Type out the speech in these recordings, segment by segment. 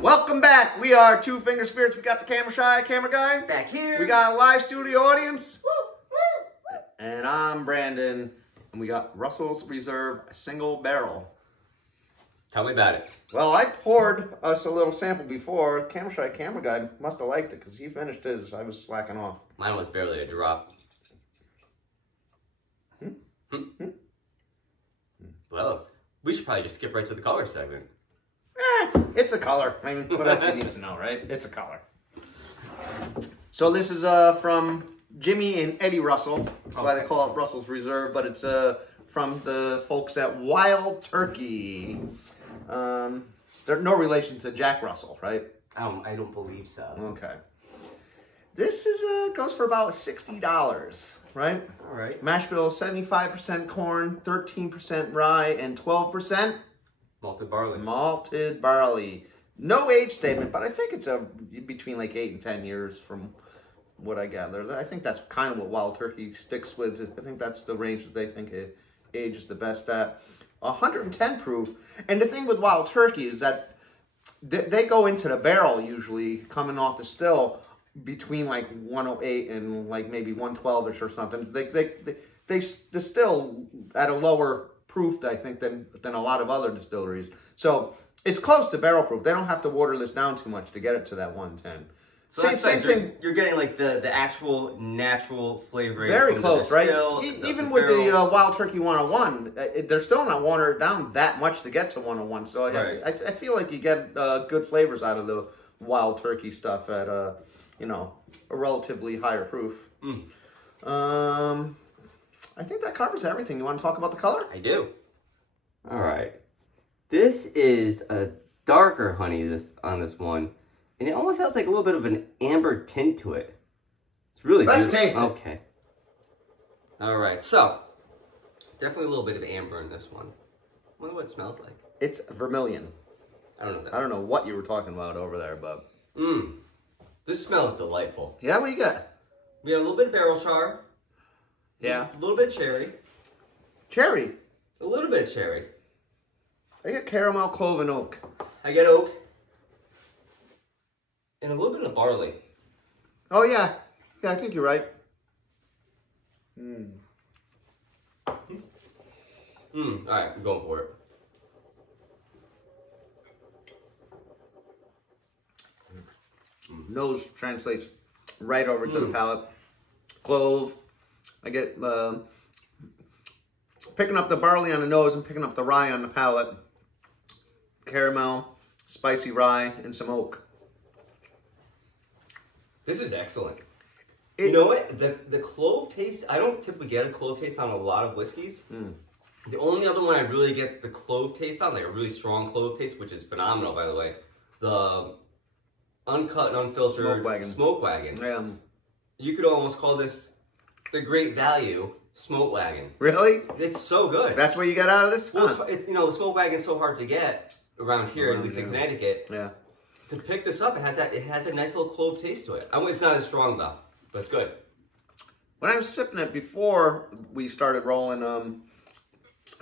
Welcome back. We are Two Finger Spirits. We got the camera shy camera guy back here. We got a live studio audience. And I'm Brandon. And we got Russell's Reserve single barrel. Tell me about it. Well, I poured us a little sample before. Camera shy camera guy must have liked it because he finished his. I was slacking off. Mine was barely a drop. Well, we should probably just skip right to the color segment. It's a color. I mean, what else you need to know, right? It's a color. So this is from Jimmy and Eddie Russell. That's why they call it Russell's Reserve, but it's from the folks at Wild Turkey. They're no relation to Jack Russell, right? I don't believe so. Okay. This is goes for about $60, right? All right. Mashbill, 75% corn, 13% rye, and 12% malted barley. Malted barley. No age statement, but I think it's between like 8 and 10 years from what I gather. I think that's kind of what Wild Turkey sticks with. I think that's the range that they think age is the best at. 110 proof. And the thing with Wild Turkey is that they go into the barrel usually coming off the still between like 108 and like maybe 112ish or something. They distill at a lower proof, I think, than a lot of other distilleries. So it's close to barrel proof. They don't have to water this down too much to get it to that 110. So same thing. You're getting like the actual natural flavoring. Very close, right? Even with the Wild Turkey 101, they're still not watering it down that much to get to 101. So I feel like you get good flavors out of the Wild Turkey stuff at a relatively higher proof. I think that covers everything. You want to talk about the color? I do. All right. This is a darker honey on this one. And it almost has like a little bit of an amber tint to it. It's really good. Let's taste it. Okay. All right. So, definitely a little bit of amber in this one. I wonder what it smells like. It's vermilion. I don't know what that I don't know what you were talking about over there, but... This smells delightful. Yeah, what do you got? We have a little bit of barrel char. Yeah. A little bit of cherry. Cherry. A little bit of cherry. I get caramel, clove, and oak. I get oak. And a little bit of barley. Oh, yeah. Yeah, I think you're right. All right, I'm going for it. Nose translates right over to the palate. Clove. I get picking up the barley on the nose and picking up the rye on the palate. Caramel, spicy rye, and some oak. This is excellent. You know what? The clove taste, I don't typically get a clove taste on a lot of whiskeys. The only other one I really get the clove taste on, like a really strong clove taste, which is phenomenal, by the way, the uncut and unfiltered Smoke Wagon. Yeah. You could almost call this the Great Value Smoke Wagon. Really? It's so good. That's what you got out of this? Well, the Smoke Wagon's so hard to get around here, at least in Connecticut. Yeah. To pick this up, it has a nice little clove taste to it. It's not as strong though, but it's good. When I was sipping it before we started rolling, I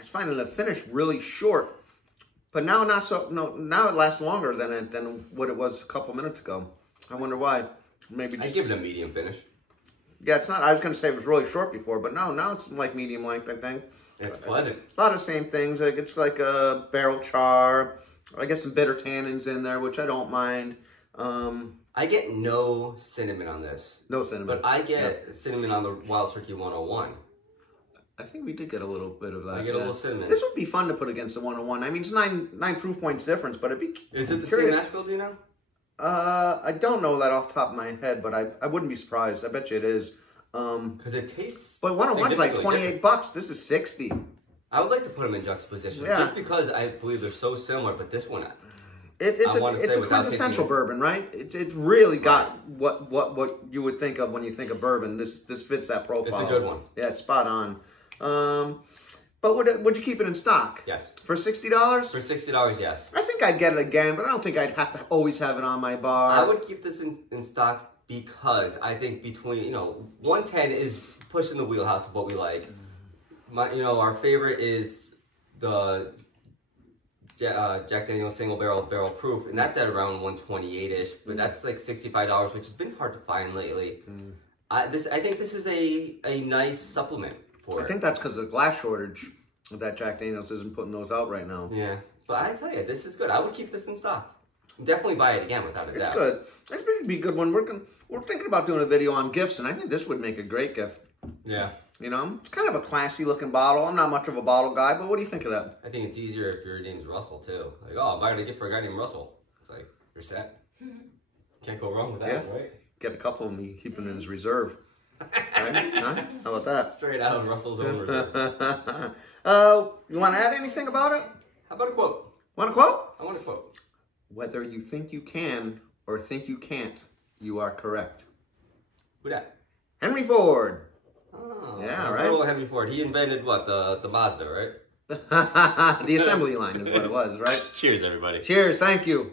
was finding the finish really short. But now not so. Now it lasts longer than what it was a couple minutes ago. I wonder why. Maybe just, I give it a medium finish. Yeah, it's not. I was going to say it was really short before, but now it's like medium length. I think it's pleasant. A lot of the same things. It's like a barrel char. I get some bitter tannins in there, which I don't mind. I get no cinnamon on this. No cinnamon. But I get cinnamon on the Wild Turkey 101. I think we did get a little bit of that. I get a little cinnamon. This would be fun to put against the 101. I mean, it's nine proof points difference, but it'd be Is it the same Mashbill, do you know? I don't know that off the top of my head, but I wouldn't be surprised. I bet you it is. Because it tastes. But 101's like $28. This is 60. I would like to put them in juxtaposition, just because I believe they're so similar. But this one, it's a quintessential bourbon, right? It's really got what you would think of when you think of bourbon. This fits that profile. It's a good one. Yeah, it's spot on. But would you keep it in stock? Yes. For $60? For $60, yes. I think I'd get it again, but I don't think I'd have to always have it on my bar. I would keep this in stock because I think between 110 is pushing the wheelhouse of what we like. Our favorite is the Jack Daniel's single barrel proof, and that's at around 128-ish, but that's like $65, which has been hard to find lately. I think this is a nice supplement for it. I think that's because of the glass shortage that Jack Daniel's isn't putting those out right now. Yeah, but I tell you, this is good. I would keep this in stock. Definitely buy it again without a doubt. It's good. It's going to be a good one. We're thinking about doing a video on gifts, and I think this would make a great gift. Yeah. You know, it's kind of a classy looking bottle. I'm not much of a bottle guy, but what do you think of that? I think it's easier if your name's Russell too. Like, oh, I'm buying a gift for a guy named Russell. It's like, you're set. Can't go wrong with that, right? Get a couple of them, you can keep them in his reserve. Right? Huh? How about that? Straight out of Russell's own reserve. You want to add anything about it? How about a quote? Want a quote? I want a quote. Whether you think you can or think you can't, you are correct. Who that? Henry Ford. Oh, yeah, right. Little Henry Ford. He invented what? The Mazda, right? The assembly line is what it was, right? Cheers, everybody. Cheers. Thank you.